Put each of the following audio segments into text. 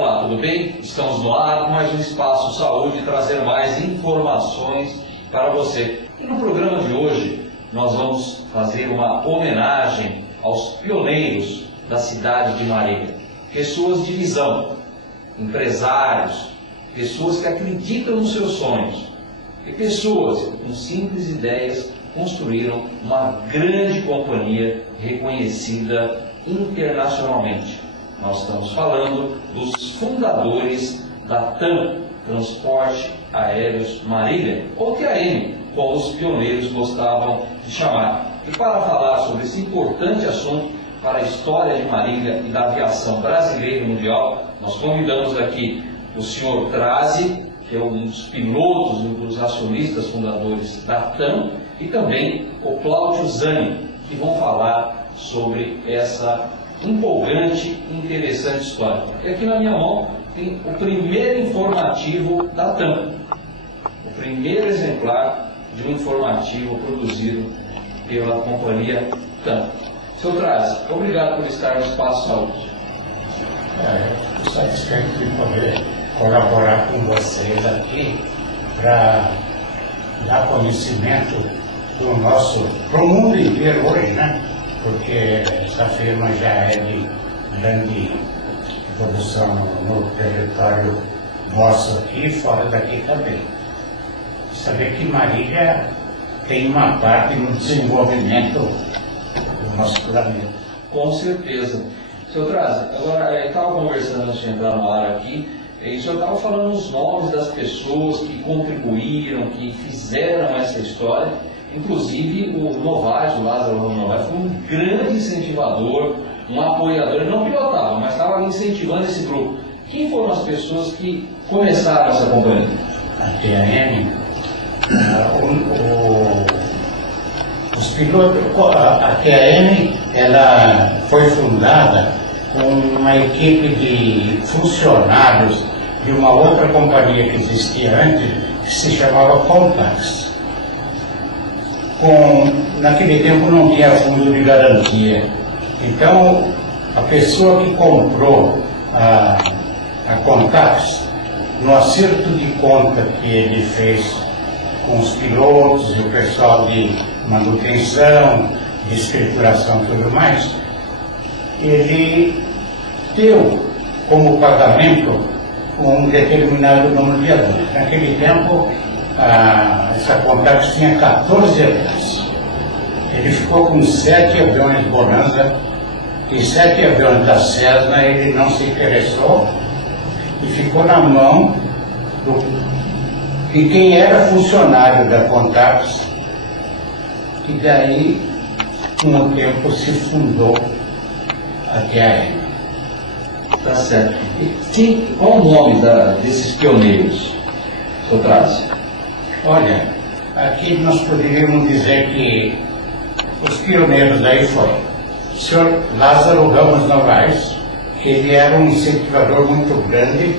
Olá, tudo bem? Estamos no ar com mais um Espaço Saúde, trazer mais informações para você. E no programa de hoje nós vamos fazer uma homenagem aos pioneiros da cidade de Marília. Pessoas de visão, empresários, pessoas que acreditam nos seus sonhos e pessoas com simples ideias construíram uma grande companhia reconhecida internacionalmente. Nós estamos falando dos fundadores da TAM, Transporte Aéreos Marília, ou TAM, como os pioneiros gostavam de chamar. E para falar sobre esse importante assunto para a história de Marília e da aviação brasileira e mundial, nós convidamos aqui o senhor Trazi, que é um dos pilotos e um dos acionistas fundadores da TAM, e também o Cláudio Zani, que vão falar sobre essa empolgante e interessante história. E aqui na minha mão tem o primeiro informativo da TAM, o primeiro exemplar de um informativo produzido pela companhia TAM. Sr. Trazi, obrigado por estar no Espaço Saúde. Estou satisfeito de poder colaborar com vocês aqui para dar conhecimento para o mundo inteiro hoje, né? Porque essa firma já é de grande produção no território nosso aqui e fora daqui também. Saber que Marília tem uma parte no desenvolvimento do nosso planeta. Com certeza. Sr. Trazi, agora eu estava conversando antes de entrar no ar aqui, e o senhor estava falando os nomes das pessoas que contribuíram, que fizeram essa história. Inclusive o Novaes, o Lázaro Novaes, foi um grande incentivador, um apoiador. Ele não pilotava, mas estava ali incentivando esse grupo. Quem foram as pessoas que começaram essa companhia? A TAM, os pilotos, a TAM, ela foi fundada com uma equipe de funcionários de uma outra companhia que existia antes, que se chamava Compax. Naquele tempo não tinha fundo de garantia. Então, a pessoa que comprou a Contax, no acerto de conta que ele fez com os pilotos e o pessoal de manutenção, de escrituração e tudo mais, ele deu como pagamento um determinado número de alunos. Naquele tempo, essa Contax tinha 14 aviões. Ele ficou com 7 aviões Bonanza e 7 aviões da Cessna. Ele não se interessou e ficou na mão de quem era funcionário da Contax, e daí, com o tempo, se fundou a TAM. Tá certo. E qual o nome desses pioneiros, Sr. Trazi? Olha, aqui nós poderíamos dizer que os pioneiros daí foram o senhor Lázaro Ramos Novaes, que ele era um incentivador muito grande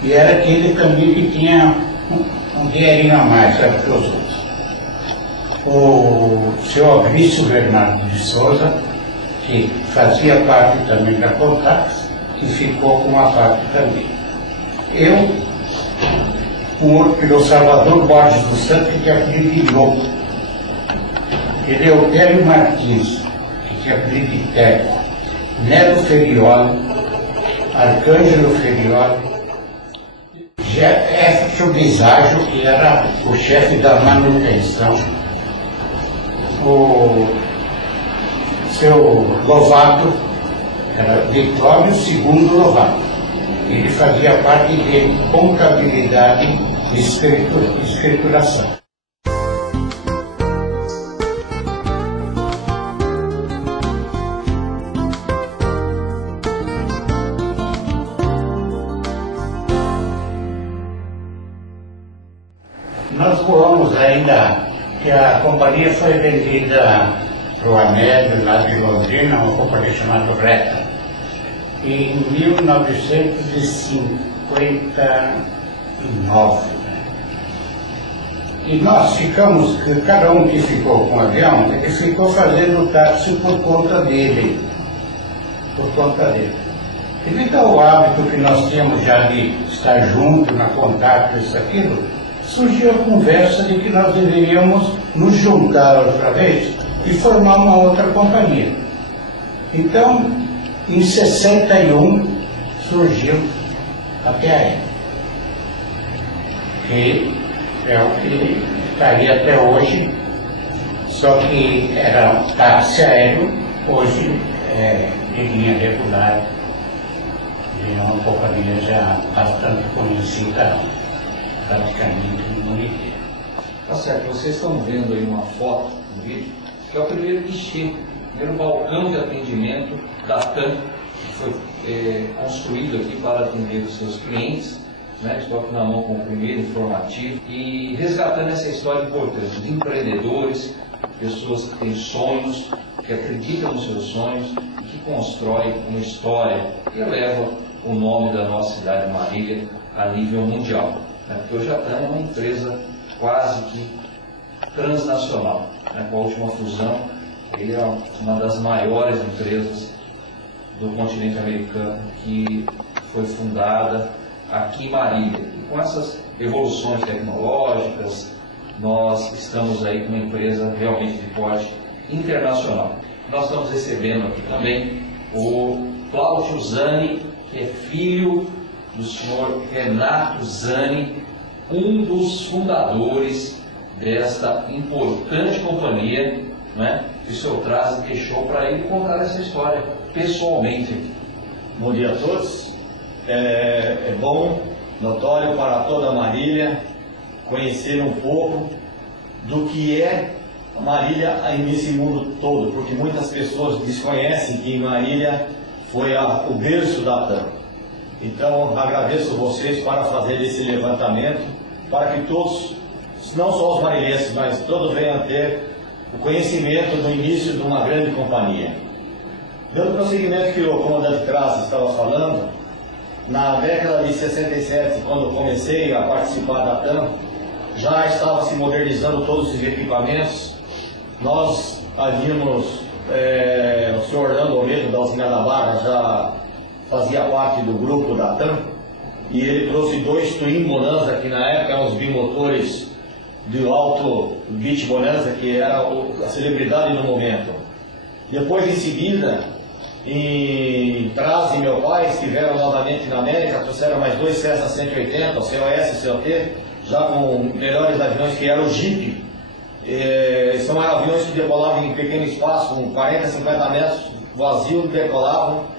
e era aquele também que tinha um dinheirinho a mais que os outros. O senhor Fabrício Bernardo de Souza, que fazia parte também da Contax e ficou com uma parte também. Eu, o piloto Salvador Borges dos Santos, que tinha apelido de Louco. Eleutério Martins, que tinha apelido de Teco. Nero Ferioli, Arcângelo Ferioli, Jefferson Biságio, que era o chefe da manutenção, o seu Lovato, era Vitório II Lovato. Ele fazia parte de contabilidade e escrituração. Nós voamos ainda, que a companhia foi vendida para o Amédio, lá de Londrina, uma companhia chamada Reta, em 1959. E nós ficamos, cada um que ficou com o avião, ele ficou fazendo táxi por conta dele. Devido ao hábito que nós temos já de estar juntos, na contato, isso, aquilo, surgiu a conversa de que nós deveríamos nos juntar outra vez e formar uma outra companhia. Então, em 61, surgiu a PAE, que é o que está aí até hoje, só que era um táxi aéreo, hoje é de linha regular, e é uma companhia já bastante conhecida praticamente no mundo inteiro. Tá certo, vocês estão vendo aí uma foto no vídeo, que é o primeiro guichê, o primeiro balcão de atendimento da TAM, que foi construído aqui para atender os seus clientes. Estou aqui na mão com o primeiro informativo e resgatando essa história importante de empreendedores, pessoas que têm sonhos, que acreditam nos seus sonhos e que constroem uma história que eleva o nome da nossa cidade de Marília a nível mundial. Porque hoje a TAM é uma empresa quase que transnacional. Com a última fusão, ele é uma das maiores empresas do continente americano que foi fundada aqui em Marília. E com essas evoluções tecnológicas, nós estamos aí com uma empresa realmente de porte internacional. Nós estamos recebendo aqui também o Cláudio Zani, que é filho do senhor Renato Zani, um dos fundadores desta importante companhia, que o senhor traz e deixou para ele contar essa história pessoalmente. Bom dia a todos. É bom, notório para toda a Marília, conhecer um pouco do que é a Marília nesse mundo todo, porque muitas pessoas desconhecem que Marília foi o berço da TAM. Então, agradeço vocês para fazer esse levantamento, para que todos, não só os marilhenses, mas todos venham a ter o conhecimento do início de uma grande companhia. Dando prosseguimento que o comandante Crasso estava falando, na década de 67, quando comecei a participar da TAM, já estava se modernizando todos os equipamentos. Nós havíamos, o senhor Orlando Almeida da usina da Barra já fazia parte do grupo da TAM, e ele trouxe 2 Twin Bonanza, que na época eram os bimotores do alto Beach Bonanza, que era a celebridade no momento. Depois, em seguida, Traz e meu pai estiveram novamente na América, trouxeram mais 2 Cessna 180, o COS e o COT, já com melhores aviões, que eram o Jeep. São aviões que decolavam em pequeno espaço, com 40, 50 metros, vazio, decolavam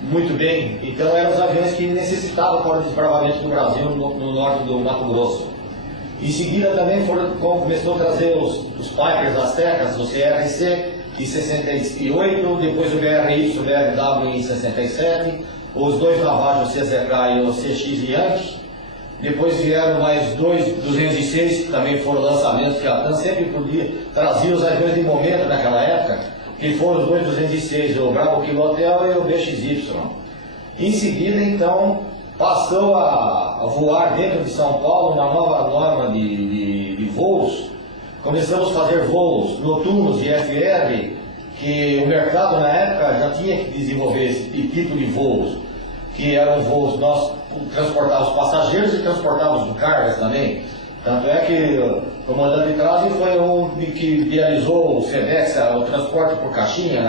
muito bem. Então eram os aviões que necessitavam para o desbravamento do Brasil no norte do Mato Grosso. Em seguida também começou a trazer os Pipers Aztecas, o CRC, em 68, depois o BRY, o BRW em 67, os 2 Navajo, o CZK e o CX Yankee. Depois vieram mais 2 206, que também foram lançamentos que a TAM sempre podia trazer os aviões de momento naquela época, que foram os 2 206, o Bravo Kilo Hotel e o BXY. Em seguida, então, passou a voar dentro de São Paulo uma nova norma de voos. Começamos a fazer voos noturnos de FR, que o mercado na época já tinha que desenvolver esse tipo de voos, que eram voos, nós transportávamos passageiros e transportávamos cargas também. Tanto é que o comandante Trasi foi o que idealizou o SEDEX, o transporte por caixinha,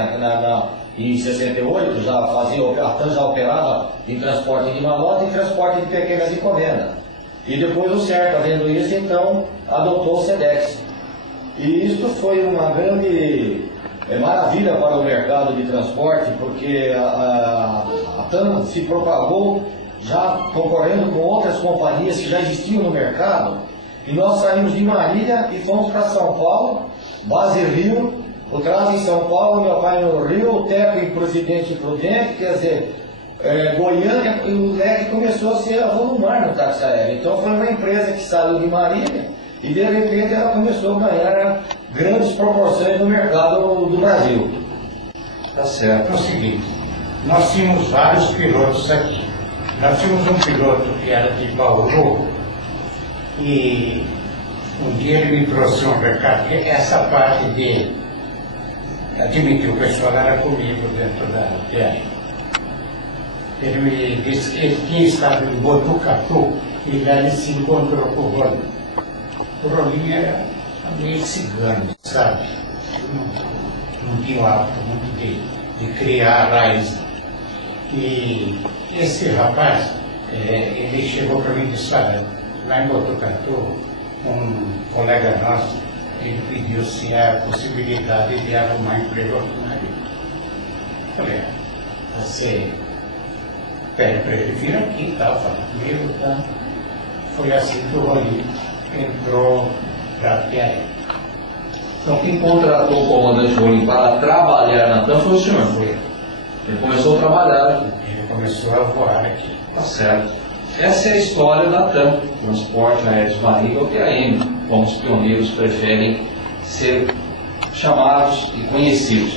em 68, já fazia, a TAM já operava em transporte de malote e transporte de pequenas encomendas. E depois o CERTA, vendo isso, então adotou o SEDEX. E isso foi uma grande maravilha para o mercado de transporte, porque a TAM se propagou já concorrendo com outras companhias que já existiam no mercado. E nós saímos de Marília e fomos para São Paulo, base Rio, o Traz em São Paulo, meu pai no Rio, o Teco em Presidente Prudente, quer dizer, Goiânia, e o leque começou a ser avolumar no táxi aéreo. Então foi uma empresa que saiu de Marília e de repente ela começou a ganhar grandes proporções no mercado do Brasil. Tá certo. É o seguinte, nós tínhamos vários pilotos aqui. Nós tínhamos um piloto que era de Bauru, e um dia ele me trouxe um recado, que essa parte de admitir o pessoal era comigo dentro da viagem. Ele me disse que ele tinha estado em Botucatu e lá ele se encontrou com o Rolim. O Rolim era meio cigano, sabe? Não tinha o hábito muito de criar raiz. E esse rapaz, ele chegou para mim e disse: olha, lá em Botucatu, um colega nosso, ele pediu se há possibilidade de arrumar emprego ao marido. Falei: você pede para ele vir aqui, tá? Falei comigo, tá? Foi assim que o Rolim entrou para Piaré. Então, quem contratou o comandante Rolim para trabalhar na TAM foi o senhor? Foi. Ele começou a trabalhar aqui. Ele começou a voar aqui. Tá certo. Essa é a história da TAM, Transporte Aéreo Marítima, ou TAM, como os pioneiros preferem ser chamados e conhecidos.